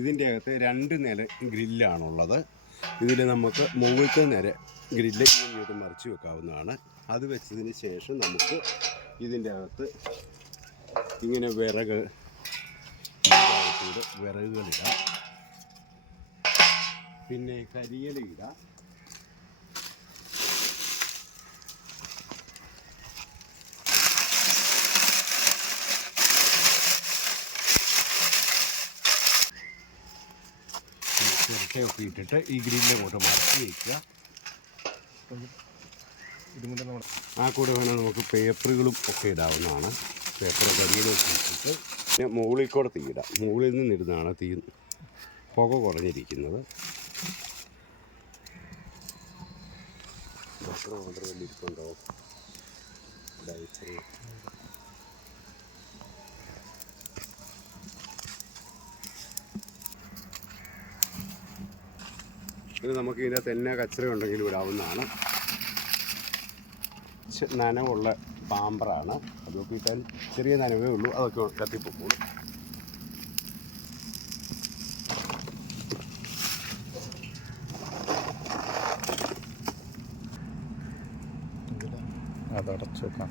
ഇതിൻ്റെ അകത്ത് 2 നില ഗ്രില്ലാണുള്ളത്. ഇതിൽ നമുക്ക് മുകളിലത്തെ നില ഗ്രില്ല് ഇങ്ങോട്ട് മറിച്ച് വെക്കാവുന്നതാണ്. അത് വെച്ചതിന് ശേഷം നമുക്ക് ഇതിൻ്റെ അകത്ത് ഇങ്ങനെ വിറകുകളിടാം, പിന്നെ കരിയില ഇടാം. ചിരട്ടയൊക്കെ ഇട്ടിട്ട് ഈ ഗ്രില്ല് അങ്ങോട്ട് മറച്ച് വയ്ക്കുക. ആ കൂടെ വേണം നമുക്ക് പേപ്പറുകളും ഒക്കെ ഇടാവുന്നതാണ്. പേപ്പർ കരിയിലൊക്കെ ഇട്ടിട്ട് പിന്നെ മുകളിൽ കൂടെ തീയിടാം. മുകളിൽ നിന്നിരുന്നാണ് തീ പുക കുറഞ്ഞിരിക്കുന്നത്. എത്ര ഓർഡർ ഇരിപ്പുണ്ടോ? ഇത് നമുക്ക് ഇതിനകത്ത് എന്നാ കച്ചറ ഉണ്ടെങ്കിലും ഇടാവുന്നതാണ്. നനവുള്ള പാമ്പറാണ്, അതൊക്കെ ഇട്ടാൽ ചെറിയ നനവേ ഉള്ളൂ, അതൊക്കെ കത്തിപ്പോകും. അതടച്ചു വെക്കാം.